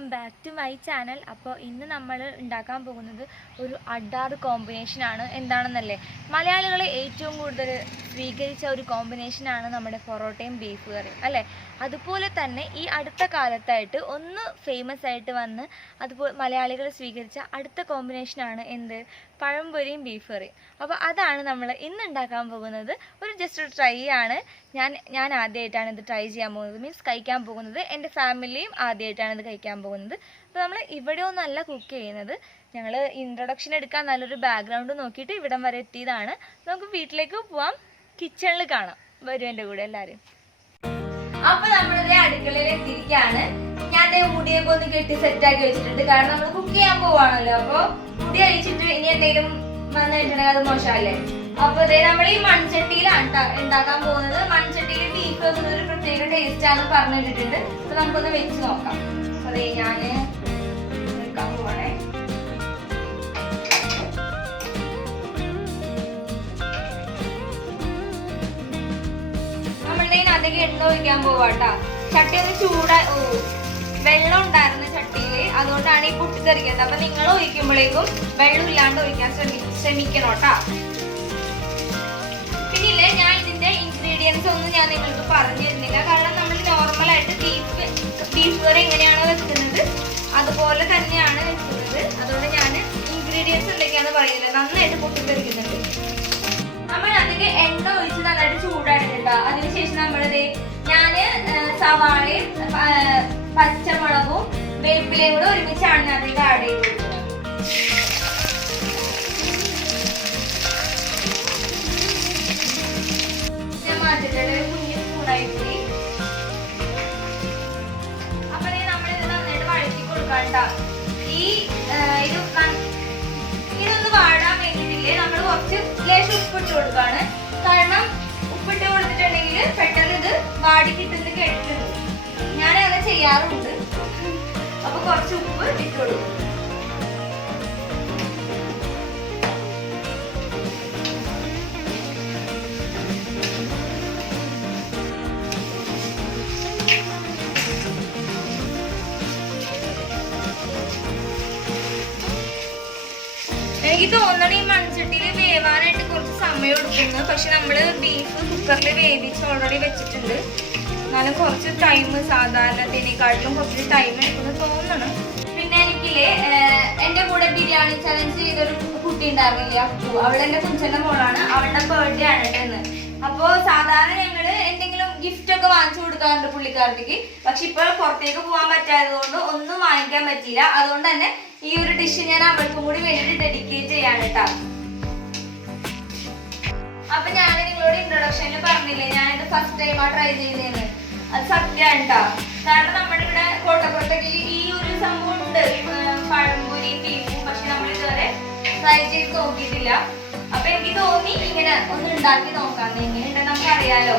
Welcome back to my channel. അപ്പോൾ ഇന്ന് നമ്മൾ ഉണ്ടാക്കാൻ പോകുന്നത് ഒരു അഡാർ കോമ്പിനേഷനാണ്. എന്താണെന്നല്ലേ, മലയാളികളെ ഏറ്റവും കൂടുതൽ സ്വീകരിച്ച ഒരു കോമ്പിനേഷനാണ് നമ്മുടെ പൊറോട്ടയും ബീഫ് കറിയും അല്ലേ. അതുപോലെ തന്നെ ഈ അടുത്ത കാലത്തായിട്ട് ഒന്ന് ഫേമസ് ആയിട്ട് വന്ന് അതുപോലെ മലയാളികൾ സ്വീകരിച്ച അടുത്ത കോമ്പിനേഷനാണ് എന്ത്, പഴംപൊരിയും ബീഫ് കറിയും. അപ്പോൾ അതാണ് നമ്മൾ ഇന്ന് ഉണ്ടാക്കാൻ പോകുന്നത്. ഒരു ജസ്റ്റ് ഒരു ട്രൈ ആണ്. ഞാൻ ആദ്യമായിട്ടാണ് ഇത് ട്രൈ ചെയ്യാൻ പോകുന്നത്, മീൻസ് കഴിക്കാൻ പോകുന്നത്. എൻ്റെ ഫാമിലിയും ആദ്യമായിട്ടാണ് ഇത് കഴിക്കാൻ പോകുന്നത്. അപ്പോൾ നമ്മൾ ഇവിടെ ഒന്നല്ല കുക്ക് ചെയ്യുന്നത്, ഞങ്ങൾ ഇൻട്രൊഡക്ഷൻ എടുക്കാൻ നല്ലൊരു ബാക്ക്ഗ്രൗണ്ട് നോക്കിയിട്ട് ഇവിടം വരെ എത്തിയതാണ്. നമുക്ക് വീട്ടിലേക്ക് പോവാം, കിച്ചണിൽ കാണാം. വരും എൻ്റെ കൂടെ എല്ലാവരും. അപ്പൊ നമ്മളിത് അടുക്കളയിൽ എത്തിയിരിക്കുകയാണ്. ഞാൻ മുടിയൊക്കെ ഒന്ന് കെട്ടി സെറ്റാക്കി വെച്ചിട്ടുണ്ട്, കാരണം നമ്മൾ കുക്ക് ചെയ്യാൻ പോവാണല്ലോ. അപ്പോൾ മുടി അഴിച്ചിട്ട് ഇനി എന്തെങ്കിലും വന്നിട്ടുണ്ടെങ്കിൽ അത് മോശമല്ലേ. അപ്പൊ അതേ നമ്മൾ ഈ മൺചട്ടിയിലാണ് ഉണ്ടാക്കാൻ പോകുന്നത്. മൺചട്ടിയിൽ ബീഫ് വെക്കുന്ന ഒരു പ്രത്യേക ടേസ്റ്റ് ആണെന്ന് പറഞ്ഞിട്ടുണ്ട്. അപ്പൊ നമുക്കൊന്ന് വെച്ച് നോക്കാം. അതെ, ഞാന് എടുക്കാൻ പോവാണേ. അധികം എണ്ണ ഒഴിക്കാൻ പോവാട്ടാ. ചട്ടി ഒന്ന് വെള്ളം ഉണ്ടായിരുന്നു ചട്ടിയില്, അതുകൊണ്ടാണ് ഈ പൊട്ടിത്തെറിക്കുന്നത്. അപ്പൊ നിങ്ങൾ ഒഴിക്കുമ്പോഴേക്കും വെള്ളം ഇല്ലാണ്ട് ഒഴിക്കാൻ ശ്രമിക്കണം കേട്ടാ. പിന്നില്ലേ, ഞാൻ ഇതിന്റെ ഇൻഗ്രീഡിയൻസ് ഒന്നും ഞാൻ നിങ്ങൾക്ക് പറഞ്ഞു തരുന്നില്ല, കാരണം നമ്മൾ നോർമലായിട്ട് ബീഫ് കറി എങ്ങനെയാണോ വെക്കുന്നത് അതുപോലെ തന്നെയാണ് വെക്കുന്നത്. അതുകൊണ്ട് ഞാൻ ഇൻഗ്രീഡിയൻസ് എന്തൊക്കെയാണെന്ന് പറയുന്നില്ല. നന്നായിട്ട് പൊട്ടിത്തെറിക്കുന്നുണ്ട്. നമ്മൾ അതിന് എണ്ണ ഒഴിച്ച് നന്നായിട്ട് ചൂടായിട്ടുണ്ട്. അതിനുശേഷം ഞാന് സവാളയും പച്ചമുളകും വേപ്പിലയും കൂടെ ഒരുമിച്ചാണ് ഞാൻ അതിലേക്ക് ആഡ് ചെയ്ത് കൊടുക്കുന്നത്. ഞാൻ മാറ്റിട്ടുള്ള ഒരു കുഞ്ഞു സ്പൂണായി പോയി. അപ്പൊ നമ്മൾ ഇത് നന്നായിട്ട് വഴറ്റി കൊടുക്കാട്ടോ. ഇതൊന്ന് വാടാൻ വേണ്ടിയിട്ടില്ലേ നമ്മൾ കുറച്ച് ലേശം ഉപ്പിട്ട് കൊടുക്കാണ്. കാരണം ഉപ്പിട്ട് കൊടുത്തിട്ടുണ്ടെങ്കിൽ പെട്ടെന്ന് ഇത് വാടി കിട്ടുന്നത് കേട്ടിട്ടുണ്ട്. ഞാൻ അങ്ങനെ ചെയ്യാറുണ്ട്. അപ്പൊ കുറച്ച് ഉപ്പ് ഇട്ട് കൊടുക്കും. എനിക്ക് തോന്നണം ഈ മൺചട്ടിയിൽ വേവാനായിട്ട് കുറച്ച് സമയം എടുക്കുന്നു. പക്ഷെ നമ്മള് ബീഫ് കുക്കറിൽ വേവിച്ച് ഓൾറെഡി വെച്ചിട്ടുണ്ട്. എന്നാലും കുറച്ച് ടൈം സാധാരണത്തിനേക്കാട്ടിലും കുറച്ച് ടൈം എടുക്കുന്നു തോന്നണം. പിന്നെ എനിക്കില്ലേ, എന്റെ കൂടെ ബിരിയാണി ചലഞ്ച് ചെയ്തൊരു കുട്ടി ഉണ്ടായിരുന്നില്ലേ, അപ്പു. അവളെ എന്റെ കുഞ്ചന്റെ മോളാണ്. അവളുടെ ബർത്ത്ഡേ ആണ് ഇന്ന്. അപ്പൊ സാധാരണ ഞങ്ങള് എന്തെങ്കിലും ഗിഫ്റ്റ് ഒക്കെ വാങ്ങിച്ചു കൊടുക്കാറുണ്ട് പുള്ളിക്കാരത്തേക്ക്. പക്ഷെ ഇപ്പൊ പുറത്തേക്ക് പോകാൻ പറ്റാത്തത് കൊണ്ട് ഒന്നും വാങ്ങിക്കാൻ പറ്റിയില്ല. അതുകൊണ്ട് തന്നെ ഈ ഒരു ഡിഷ് ഞാൻ അവർക്കും കൂടി വേണ്ടിട്ട് ഡെഡിക്കേറ്റ് ചെയ്യാണ് കേട്ടോ. അപ്പൊ ഞാൻ നിങ്ങളോട് ഇൻട്രൊഡക്ഷനിൽ പറഞ്ഞില്ലേ, ഞാനിത് ഫസ്റ്റ് ടൈമാ ട്രൈ ചെയ്തേന്ന്. അത് സത്യമാണ് കേട്ടോ. കാരണം നമ്മുടെ ഇവിടെ കോട്ടപ്പുറത്തേക്ക് ഈ ഒരു സംഭവം ഉണ്ട്, പഴംപൊരി ബീഫും. പക്ഷെ നമ്മൾ ഇതുവരെ ട്രൈ ചെയ്ത് നോക്കിയിട്ടില്ല. അപ്പൊ എനിക്ക് തോന്നി ഇങ്ങനെ ഒന്ന് ഉണ്ടാക്കി നോക്കാം, എങ്ങനെയുണ്ടെന്ന് നമുക്ക് അറിയാലോ.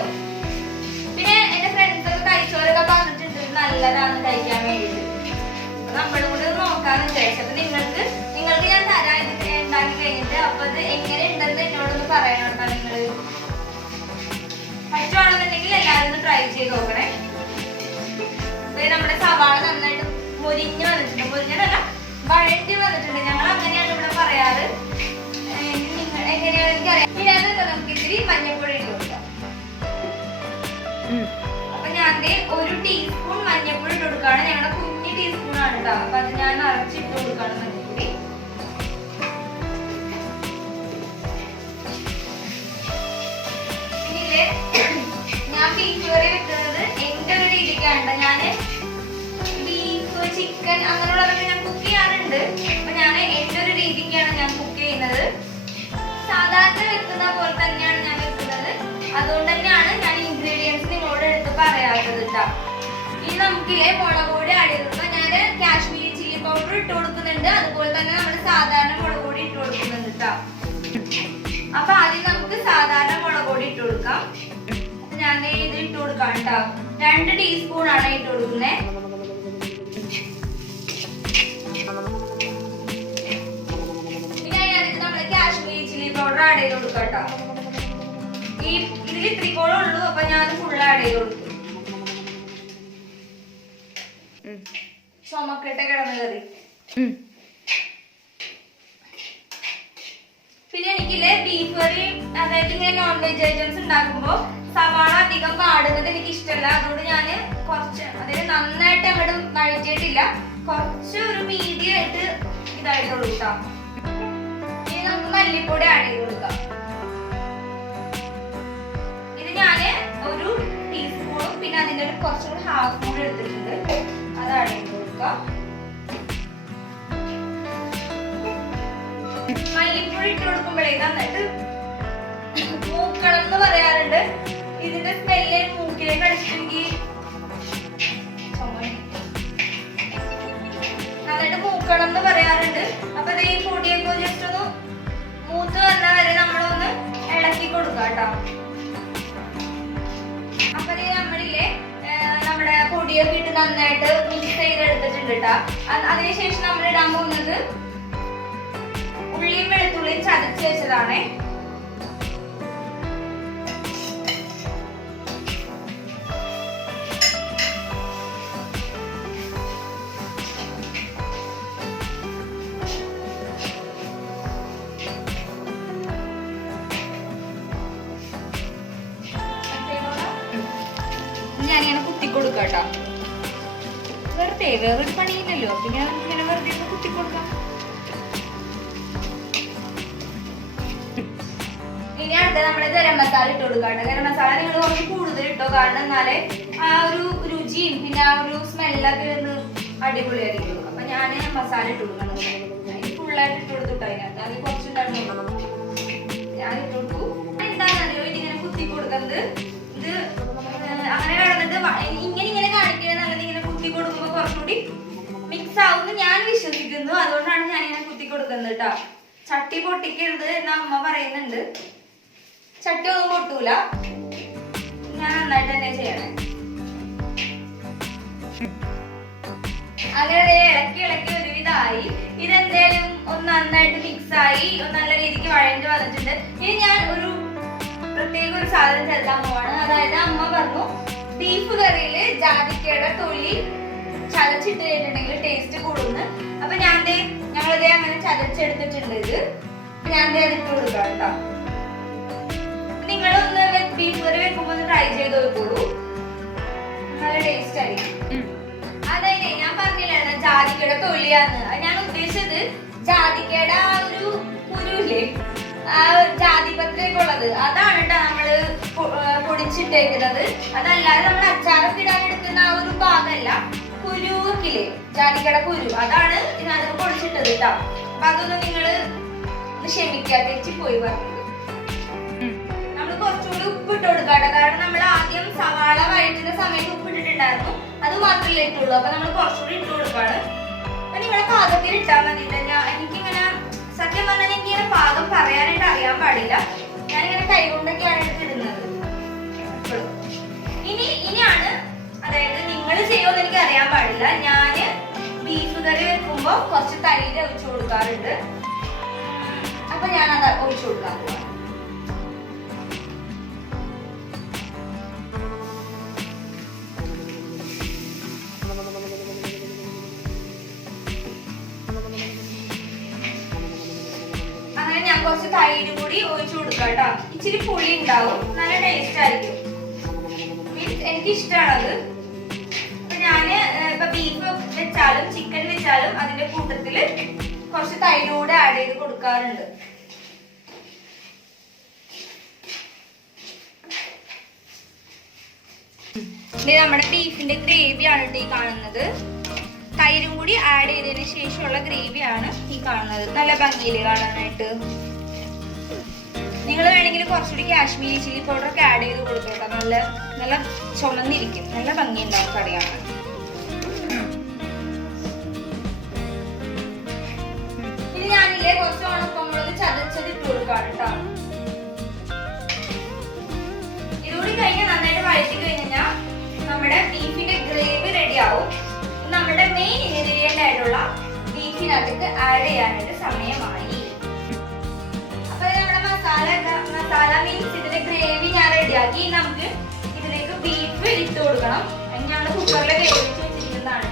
പിന്നെ എന്റെ ഫ്രണ്ട്സ് ഒക്കെ കഴിച്ചവരൊക്കെ പറഞ്ഞിട്ടുണ്ട് നല്ലതാണ് കഴിക്കാൻ വേണ്ടിയിട്ട്. അപ്പൊ നമ്മളും കൂടെ നോക്കാന്ന് വിചാരിച്ചു. അപ്പൊ നിങ്ങൾക്ക് ഞാൻ തരാം ഇത് ഉണ്ടാക്കി കഴിഞ്ഞിട്ട്. അപ്പൊ ഇത് എങ്ങനെ ഉണ്ടെന്ന് എന്നോടൊന്ന് പറയണം കേട്ടോ. നിങ്ങള് പറ്റുവാണെന്നുണ്ടെങ്കിൽ എല്ലാവരും ഒന്ന് ട്രൈ ചെയ്ത് നോക്കണേ. നമ്മുടെ സവാള നന്നായിട്ട് മൊരിഞ്ഞ് വന്നിട്ടുണ്ട്. മൊരിഞ്ഞതല്ല, വഴറ്റി വന്നിട്ടുണ്ട്. ഞങ്ങൾ അങ്ങനെയാണ് ഇവിടെ പറയാറ്. എങ്ങനെയാണ് എനിക്കറിയാം. ഇനി അതൊക്കെ നമുക്ക് ഇത്തിരി മഞ്ഞപ്പൊടി ഇട്ട് കൊടുക്കാം. അപ്പൊ ഞാൻ ഒരു ടീസ്പൂൺ മഞ്ഞപ്പൊടി ഇട്ട് കൊടുക്കുകയാണ്. ഞങ്ങളുടെ കുഞ്ഞു ടീസ്പൂൺ ആണ് കേട്ടോ. അപ്പൊ അത് ഞാൻ നിറച്ചിട്ട് കൊടുക്കുകയാണ് മഞ്ഞപ്പൊടി. പിന്നില്ലേ, ഞാൻ ബീഫ് കറി വെക്കുന്നത് എന്റെ ഒരു രീതിക്കാണ്. ഞാന് ബീഫ് ചിക്കൻ അങ്ങനെയുള്ളതൊക്കെ ഞാൻ കുക്ക് ചെയ്യാറുണ്ട്. അപ്പൊ ഞാൻ എന്റെ ഒരു രീതിക്കാണ് ഞാൻ കുക്ക് ചെയ്യുന്നത്. സാധാരണ വെക്കുന്ന പോലെ തന്നെയാണ് ഞാൻ വെക്കുന്നത്. അതുകൊണ്ട് തന്നെയാണ് ഞാൻ ഇൻഗ്രീഡിയൻസ് നിങ്ങളോട് എടുത്ത് പറയാത്തത് കേട്ടോ. ഇനി നമുക്കില്ലേ മുളക് പൊടി ആഡ് ചെയ്ത് കൊടുക്കാം. ഞാൻ കാശ്മീരി ചില്ലി പൗഡർ ഇട്ട് കൊടുക്കുന്നുണ്ട്. അതുപോലെ തന്നെ നമ്മൾ സാധാരണ മുളക് പൊടി ഇട്ട് കൊടുക്കുന്നുണ്ട് കേട്ടോ. അപ്പൊ ആദ്യം നമുക്ക് സാധാരണ മുളക് പൊടി ഇട്ട് കൊടുക്കാം. ഞാൻ ഇത് ഇട്ട് കൊടുക്കാം കേട്ടോ. 2 ടീസ്പൂൺ ആണ് ഇട്ട് കൊടുക്കുന്നത്. കാശ്മീരി ചില്ലി പൗഡർ ആഡ് ചെയ്ത് കൊടുക്കാം കേട്ടോ. ഇതിൽ ഇത്തിരിക്കോളം ഉള്ളൂ, അപ്പൊ ഞാൻ ഫുൾ ആഡ് ചെയ്ത് കൊടുക്കും. ചുമക്കട്ടെ കിടന്ന് കറി. പിന്നെ എനിക്കില്ലേ ബീഫ് കറി, അതായത് ഇങ്ങനെ നോൺ വെജ് ഐറ്റംസ് ഉണ്ടാക്കുമ്പോ സവാള അധികം പാടുന്നത് എനിക്ക് ഇഷ്ടമല്ല. അതുകൊണ്ട് ഞാൻ കുറച്ച്, അതായത് നന്നായിട്ട് അങ്ങോട്ട് വഴറ്റിയിട്ടില്ല, കുറച്ച് ഒരു മീഡിയം ആയിട്ട് ഇതായിട്ടുള്ളൂ കേട്ടോ. ഇനി നമുക്ക് മല്ലിപ്പൊടി ആഡ് ചെയ്ത് കൊടുക്കാം. ഇത് ഞാന് ഒരു ടീസ്പൂണും പിന്നെ അതിന്റെ ഒരു കുറച്ചും കൂടി ഹാഫ് സ്പൂൺ എടുത്തിട്ടുണ്ട്, അത് ആഡ് ചെയ്ത് കൊടുക്കാം. മല്ലിപ്പൊടി ഇട്ട് കൊടുക്കുമ്പോഴേ നന്നായിട്ട് മൂക്കണം എന്ന് പറയാറുണ്ട്. ഇതിന്റെ സ്മെല്ല് മൂക്കിലേക്ക് അടിച്ചിട്ടുണ്ടെങ്കിൽ നന്നായിട്ട് മൂക്കണം എന്ന് പറയാറുണ്ട്. അപ്പൊ ഈ പൊടിയൊക്കെ ജസ്റ്റ് ഒന്ന് മൂത്ത് വന്ന വരെ നമ്മളൊന്ന് ഇളക്കി കൊടുക്കാം കേട്ടോ. അപ്പൊ നമ്മളില്ലേ നമ്മുടെ പൊടിയൊക്കെ ഇട്ട് നന്നായിട്ട് മിക്സ് ചെയ്ത് എടുത്തിട്ടുണ്ട് കേട്ടോ. അതിനുശേഷം നമ്മൾ ഇടാൻ പോകുന്നത് ഉള്ളിയും വെളുത്തുള്ളിയും ചതച്ച് വെച്ചതാണേ. ഞാനിങ്ങനെ കുത്തിക്കൊടുക്കാം കേട്ടോ. വേറൊരു പണിയില്ലല്ലോ, പിന്നെ ഇങ്ങനെ വെറുതെ കുത്തിക്കൊടുക്കാം. ഇനി അടുത്ത നമ്മള് ഗരം മസാല ഇട്ട് കൊടുക്കാം. ഗരം മസാല നിങ്ങൾ കുറച്ച് കൂടുതൽ ഇട്ടോ, കാരണം എന്നാലേ ആ ഒരു രുചിയും പിന്നെ ആ ഒരു സ്മെല്ലൊക്കെ ഒന്ന് അടിപൊളിയായിരിക്കും. അപ്പൊ ഞാൻ മസാല ഇട്ട് കൊടുക്കണം. ഫുള്ളായിട്ട് ഇട്ട് കൊടുത്തിട്ടോ. അതിനകത്ത് അത് കുറച്ചുണ്ടായിരുന്നു, ഞാൻ ഇട്ട് കൊടുത്തു. എന്താണെന്നറിയോ ഇതിങ്ങനെ കുത്തി കൊടുക്കുന്നത്? ഇത് അങ്ങനെ കിടന്നിട്ട് ഇങ്ങനെ കാണിക്കുന്നത് നല്ലത്. ഇങ്ങനെ കുത്തി കൊടുക്കുമ്പോ കുറച്ചുകൂടി മിക്സ് ആവുമെന്ന് ഞാൻ വിശ്വസിക്കുന്നു. അതുകൊണ്ടാണ് ഞാൻ ഇങ്ങനെ കുത്തി കൊടുക്കുന്നത് കേട്ടോ. ചട്ടി പൊട്ടിക്കരുത് എന്ന് അമ്മ പറയുന്നുണ്ട്. ചട്ടി ഒന്നും പൊട്ടൂല, ഞാൻ നന്നായിട്ട് തന്നെ ചെയ്യണേ. അങ്ങനെ ഇളക്കി ഒരുവിധമായി. ഇതെന്തായാലും ഒന്ന് നന്നായിട്ട് മിക്സ് ആയി നല്ല രീതിക്ക് വഴഞ്ഞു വന്നിട്ടുണ്ട്. ഇനി ഞാൻ ഒരു പ്രത്യേക ഒരു സാധനം ചേർക്കാൻ പോവാണ്. അതായത് അമ്മ പറഞ്ഞു ബീഫ് കറിയില് ജാതിക്കയുടെ തൊലി ചതച്ചിട്ട് കഴിഞ്ഞിട്ടുണ്ടെങ്കിൽ ടേസ്റ്റ് കൂടുന്നു. അപ്പൊ ഞങ്ങളിതേ അങ്ങനെ ചതച്ചെടുത്തിട്ടുണ്ട്. ഇത് ഞാൻ അതിട്ട് കൊടുക്കാം കേട്ടോ. നിങ്ങളൊന്ന് ബീഫ് കറി വെക്കുമ്പോ ഒന്ന് ട്രൈ ചെയ്ത് നോക്കോളൂ, നല്ല ടേസ്റ്റ് ആയിരിക്കും. അതായത് ഞാൻ പറഞ്ഞില്ലാണ് ജാതിക്കയുടെ തൊലിയാന്ന്. ഞാൻ ഉദ്ദേശിച്ചത് ജാതിക്കയുടെ ആ ഒരു കുരുല്ലേ, ആ ജാതിപത്രയൊക്കെ ഉള്ളത്, അതാണ് കേട്ടോ നമ്മള് പൊടിച്ചിട്ടേക്കുന്നത്. അതല്ലാതെ നമ്മൾ അച്ചാറൊക്കെ ഇടാൻ എടുക്കുന്ന ആ ഒരു ഭാഗമല്ല, കുരുക്കില്ലേ ജാതിക്കയുടെ കുരു, അതാണ് ഇതിനകത്ത് പൊടിച്ചിട്ടത് കേട്ടോ. അപ്പൊ അതൊന്നും നിങ്ങള് ക്ഷമിക്കാ, തെറ്റിപ്പോയി പറഞ്ഞത്. നമ്മൾ കുറച്ചുകൂടി ഉപ്പ് ഇട്ട് കൊടുക്കാട്ടോ, കാരണം നമ്മൾ ആദ്യം സവാള വഴറ്റുന്ന സമയത്ത് ഉപ്പ് ഇട്ടിട്ടുണ്ടായിരുന്നു, അത് മാത്രമല്ലേ ഇട്ടുള്ളൂ. അപ്പൊ നമ്മൾ കുറച്ചുകൂടി ഇട്ട് കൊടുക്കാണ്. അപ്പൊ നിങ്ങളെ പാകത്തിൽ ഇട്ടാൽ മതി. എനിക്കിങ്ങനെ സത്യം പറഞ്ഞാൽ എനിക്കിങ്ങനെ പാകം പറയാനായിട്ട് അറിയാൻ പാടില്ല. ഞാനിങ്ങനെ കൈകൊണ്ടൊക്കെയാണ് എടുത്തിടുന്നത്. ഇനിയാണ്, അതായത് നിങ്ങൾ ചെയ്യുമെന്ന് എനിക്ക് അറിയാൻ പാടില്ല. ഞാന് ബീഫ് കറി വെക്കുമ്പോ കുറച്ച് തൈര് ഒഴിച്ചു കൊടുക്കാറുണ്ട്. അപ്പൊ ഞാനത് ഒഴിച്ചു കൊടുക്കാൻ പോവാം. അങ്ങനെ ഞാൻ കുറച്ച് തൈര് കൂടി ഒഴിച്ചു കൊടുക്കാം കേട്ടോ. ഇച്ചിരി പുളി ഉണ്ടാവും, നല്ല ടേസ്റ്റ് ആയിരിക്കും. മീൻസ് എനിക്ക് ഇഷ്ടമാണത്. അപ്പൊ ഞാന് ഇപ്പൊ ബീഫ് വെച്ചാലും ചിക്കൻ വെച്ചാലും അതിന്റെ കൂട്ടത്തില് കുറച്ച് തൈര് കൂടെ ആഡ് ചെയ്ത് കൊടുക്കാറുണ്ട്. ഇത് നമ്മുടെ ബീഫിന്റെ ഗ്രേവിയാണ് ഈ കാണുന്നത്. തൈരും കൂടി ആഡ് ചെയ്തതിന് ശേഷമുള്ള ഗ്രേവിയാണ് ഈ കാണുന്നത്. നല്ല ഭംഗിയില് കാണാനായിട്ട്. നിങ്ങൾ വേണമെങ്കിൽ കുറച്ചുകൂടി കാശ്മീരി ചില്ലി പൗഡർ ഒക്കെ ആഡ് ചെയ്ത് കൊടുത്തോട്ടോ. നല്ല നല്ല ചുമന്നിരിക്കും, നല്ല ഭംഗി ഉണ്ടാവും കറി കാണാൻ. ഇനി ഞാനില്ലേ കുറച്ച് ഉണക്കമുളക് ചതച്ചത് ഇട്ട് കൊടുക്കാം കേട്ടോ. ഇതുകൂടി കഴിഞ്ഞാൽ നന്നായിട്ട് വഴറ്റി കഴിഞ്ഞാൽ നമ്മുടെ ബീഫിന്റെ ഗ്രേവി റെഡി ആവും. നമ്മുടെ മെയിൻ ഇൻഗ്രീഡിയന്റ് ആയിട്ടുള്ള ബീഫിനകത്തേക്ക് ആഡ് ചെയ്യാനായിട്ട് സമയമായി. അപ്പൊ നമ്മുടെ മസാല മീൻസ് ഇതിന്റെ ഗ്രേവി ഞാൻ റെഡിയാക്കി. നമുക്ക് ഇതിലേക്ക് ബീഫ് ഇട്ട് കൊടുക്കണം. ഞങ്ങൾ കുക്കറിൽ വേവിച്ച് വെച്ചിരിക്കുന്നതാണ്.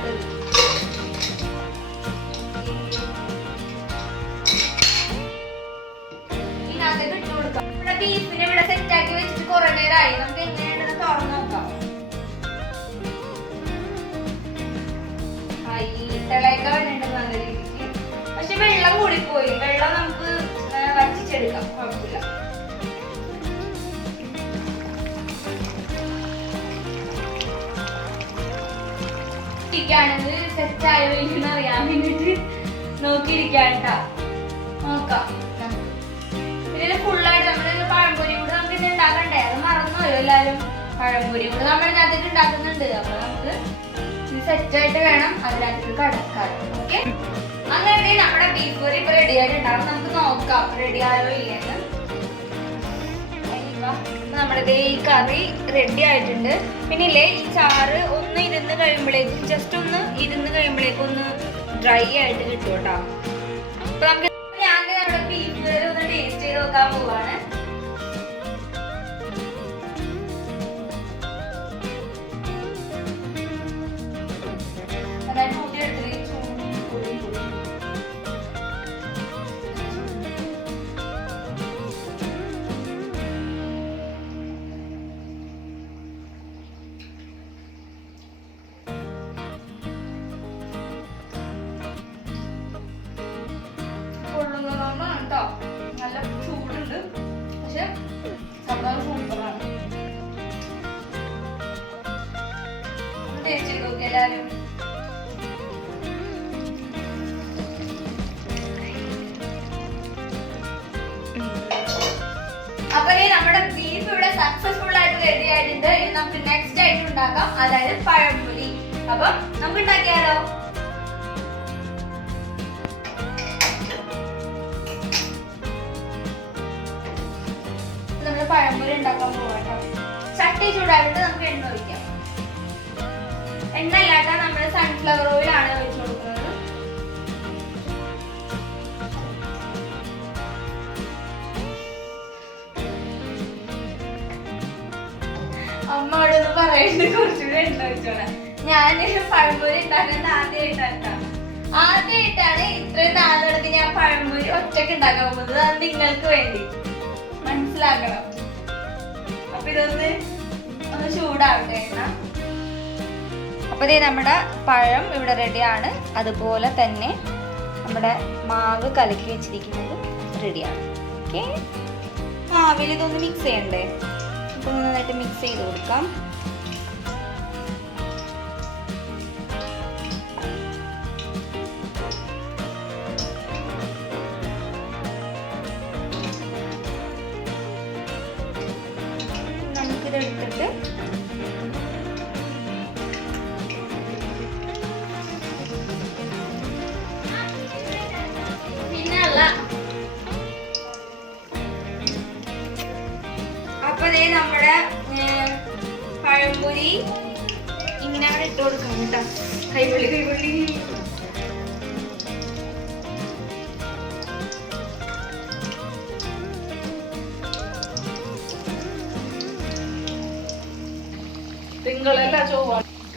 ബീഫിനെ ഇവിടെ സെറ്റ് ആക്കി വെച്ചിട്ട് കുറെ നേരമായി. നമുക്ക് എങ്ങനെയാണെന്ന് തുറന്നു നോക്കാം. തിളയൊക്കെ വേണ്ടിട്ട് നല്ല രീതിക്ക്. പക്ഷെ വെള്ളം കൂടിപ്പോയി. വെള്ളം നമുക്ക് വറ്റിച്ചെടുക്കാം, കുഴപ്പമില്ല. ാണിത് സെറ്റ് ആയോ ഇല്ലെന്ന് അറിയാൻ വേണ്ടിട്ട് നോക്കിയിരിക്കാട്ടാ. നോക്കാം. ഇതിന് ഫുള്ളായിട്ട് നമ്മൾ പഴംപൊരി കൂടെ നമുക്ക് ഇത് ഉണ്ടാക്കണ്ടേ? അത് മറന്നുപോയോ എല്ലാരും? പഴംപൊരി കൂടെ നമ്മൾ ഇതിനകത്തേക്ക് ഉണ്ടാക്കുന്നുണ്ട്. അപ്പൊ നമുക്ക് ഇത് സെറ്റായിട്ട് വേണം അതിനകത്തേക്ക് കടക്കാൻ. ഓക്കെ, അങ്ങനെ നമ്മുടെ ബീഫ് കറി ഇപ്പൊ റെഡി ആയിട്ടുണ്ടാവും. നമുക്ക് നോക്കാം റെഡി ആയോ ഇല്ലെന്ന്. നമ്മുടെ ഈ കറി റെഡി ആയിട്ടുണ്ട്. പിന്നെ ഇല്ലേ, ഈ ചാറ് ഒന്ന് ഇരുന്ന് കഴിയുമ്പോഴേക്കും, ജസ്റ്റ് ഒന്ന് ഇരുന്ന് കഴിയുമ്പോഴേക്കും ഒന്ന് ഡ്രൈ ആയിട്ട് കിട്ടും കേട്ടോ. അപ്പൊ നമുക്ക് ഞാൻ നമ്മുടെ ബീഫ് കറി ഒന്ന് ടേസ്റ്റ് ചെയ്ത് നോക്കാൻ പോവാണ്. നല്ല ചൂടുണ്ട്, പക്ഷെ സംഭവം സൂപ്പറാണ്. ടേസ്റ്റ് ചെയ്ത് നോക്കി എല്ലാവരും. അപ്പൊ നമ്മുടെ ബീഫ് ഇവിടെ സക്സസ്ഫുൾ ആയിട്ട് റെഡി ആയിട്ടുണ്ട്. ഇനി നമുക്ക് നെക്സ്റ്റ് ആയിട്ട് ഉണ്ടാക്കാം, അതായത് പഴംപൊരി. അപ്പൊ നമുക്ക് ഉണ്ടാക്കിയാലോ? പഴംപൊരി ഉണ്ടാക്കാൻ പോവാട്ടോ. ചട്ടി ചൂടായിട്ട് നമുക്ക് എണ്ണ ഒഴിക്കാം. എണ്ണ അല്ലാത്ത നമ്മൾ സൺഫ്ലവർ ഓയിൽ ആണ് ഒഴിച്ചു കൊടുക്കുന്നത്. അമ്മയോട് ഒന്ന് പറയുന്നത് കുറച്ചുകൂടെ എണ്ണ ഒഴിച്ചോളാം. ഞാൻ പഴംപൊരി ഉണ്ടാക്കുന്നത് ആദ്യമായിട്ടാണ് ഇത്രയും നാളുകൾക്ക് ഞാൻ പഴംപൊരി ഒറ്റയ്ക്ക് ഉണ്ടാക്കാൻ പോകുന്നത്. അത് നിങ്ങൾക്ക് വേണ്ടി മനസ്സിലാക്കണം. അപ്പൊ ഇതൊന്ന് ചൂടാവട്ടെ എണ്ണ. അപ്പൊ നമ്മുടെ പഴം ഇവിടെ റെഡിയാണ്. അതുപോലെ തന്നെ നമ്മുടെ മാവ് കലക്കി വെച്ചിരിക്കുന്നത് റെഡിയാണ്. ഓക്കെ, മാവിൽ ഇതൊന്ന് മിക്സ് ചെയ്യണ്ടേ? അപ്പൊ നന്നായിട്ട് മിക്സ് ചെയ്ത് കൊടുക്കാം. എടുത്തിട്ട് പിന്നല്ല. അപ്പൊ നമ്മുടെ പഴംപൊരി ഇങ്ങനെ അവിടെ ഇട്ട് കൊടുക്കാം കേട്ടോ. കൈവള്ളി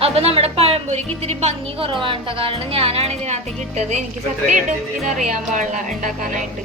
അപ്പൊ നമ്മുടെ പഴംപൊരിക്ക് ഇത്തിരി ഭംഗി കുറവാണ് കേട്ടോ. കാരണം ഞാനാണ് ഇതിനകത്തേക്ക് ഇട്ടത്. എനിക്ക് സത്യമായിട്ടും ഇതറിയാൻ പാടില്ല ഉണ്ടാക്കാനായിട്ട്.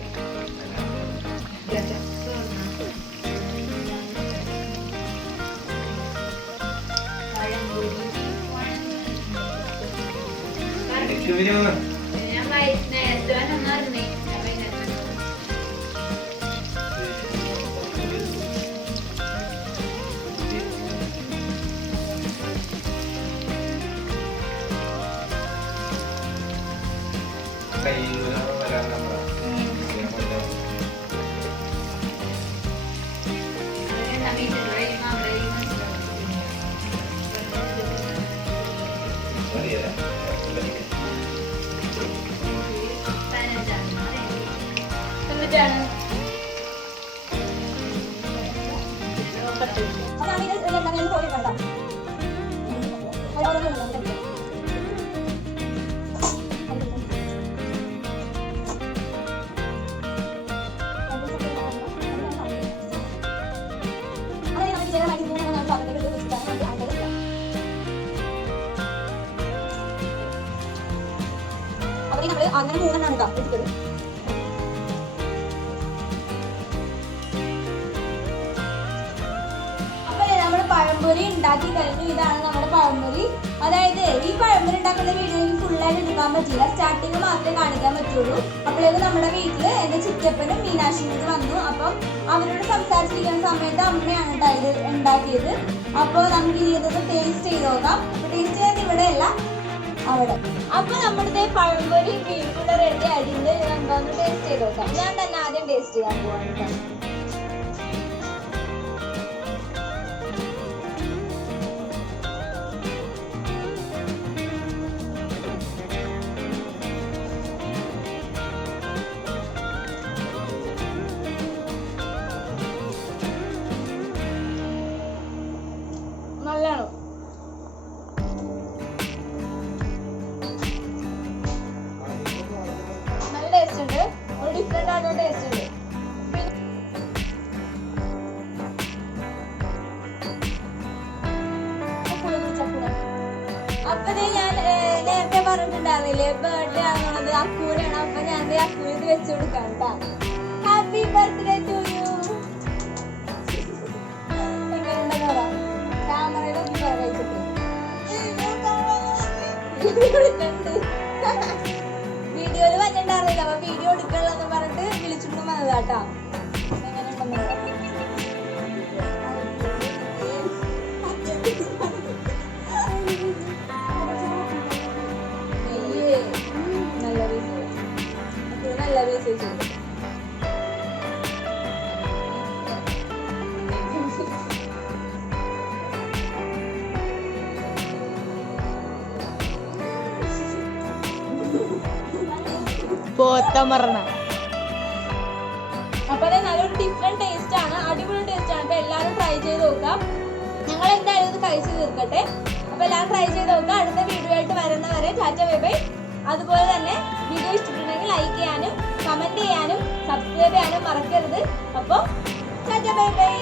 അങ്ങനെ മൂന്നെണ്ണാണ് എടുത്തത്. പഴംപൊരി ഉണ്ടാക്കി കഴിഞ്ഞു. ഇതാണ് നമ്മുടെ പഴംപൊരി. അതായത് ഈ പഴംപൊരി ഉണ്ടാക്കുന്ന വീഡിയോ എനിക്ക് ഫുള്ളായിട്ട് എടുക്കാൻ പറ്റില്ല, സ്റ്റാർട്ടിങ് മാത്രമേ കാണിക്കാൻ പറ്റുള്ളൂ. അപ്പോഴേക്കും നമ്മുടെ വീട്ടിൽ എൻ്റെ ചിറ്റപ്പനും മീനാക്ഷിയും വന്നു. അപ്പം അവരോട് സംസാരിച്ചിരിക്കുന്ന സമയത്ത് അമ്മയാണ് കേട്ടോ ഇത് ഉണ്ടാക്കിയത്. അപ്പോൾ നമുക്ക് ഇനി ഇതൊന്ന് ടേസ്റ്റ് ചെയ്ത് നോക്കാം. ടേസ്റ്റ് ചെയ്യാൻ ഇവിടെ അല്ല, അവിടെ. അപ്പൊ നമ്മുടെ പഴംപൊരി വീട്ടിൽ റെഡി ആയിട്ടുണ്ട്. നമുക്കൊന്ന് ടേസ്റ്റ് ചെയ്ത് നോക്കാം. ഞാൻ തന്നെ ആദ്യം ടേസ്റ്റ് ചെയ്യാൻ പോവാണ് കേട്ടോ. നല്ലതാണോ? നല്ല ടേസ്റ്റ് ഉണ്ട്. ഒരു ഡിഫറെന്റ് ആയിട്ടുള്ള ടേസ്റ്റ് ഉണ്ട്. അപ്പൊ ഞാൻ നേരത്തെ പറഞ്ഞിട്ടുണ്ടായിരുന്നില്ലേ ബർത്ത്ഡേ ആണെന്നുള്ളത് അക്കൂരാണ്. അപ്പൊ ഞാൻ അക്കൂര് ഇത് വെച്ചു കൊടുക്കാം കേട്ടോ. Happy birthday to you. എങ്ങനെയുണ്ടെന്ന് പറയാം. ക്യാമറയിലൊക്കെ വെച്ചിട്ട് വീഡിയോയില് വന്നിട്ടുണ്ടായിരുന്നില്ല. അപ്പൊ വീഡിയോ എടുക്കണമെന്ന് പറഞ്ഞിട്ട് വിളിച്ചിട്ട് വന്നതാട്ടോ. എങ്ങനെയുണ്ടെന്ന് പറയാം. നല്ല മെസ്സേജ് പോത്തമറണ. അപ്പൊ നല്ലൊരു ഡിഫറെന്റ് ടേസ്റ്റ് ആണ്, അടിപൊളി ടേസ്റ്റ് ആണ്. അപ്പൊ എല്ലാവരും ട്രൈ ചെയ്ത് നോക്കാം. ഞങ്ങൾ എന്തായാലും ഇത് കഴിച്ചു തീർക്കട്ടെ. അപ്പൊ എല്ലാവരും ട്രൈ ചെയ്ത് നോക്കാം. അടുത്ത വീഡിയോ ആയിട്ട് വരുന്നവരെ ടാറ്റ ബൈ ബൈ. അതുപോലെ തന്നെ വീഡിയോ ഇഷ്ടപ്പെട്ടുണ്ടെങ്കിൽ ലൈക്ക് ചെയ്യാനും കമന്റ് ചെയ്യാനും സബ്സ്ക്രൈബ് ചെയ്യാനും മറക്കരുത്. അപ്പോൾ ടാറ്റ ബൈ ബൈ.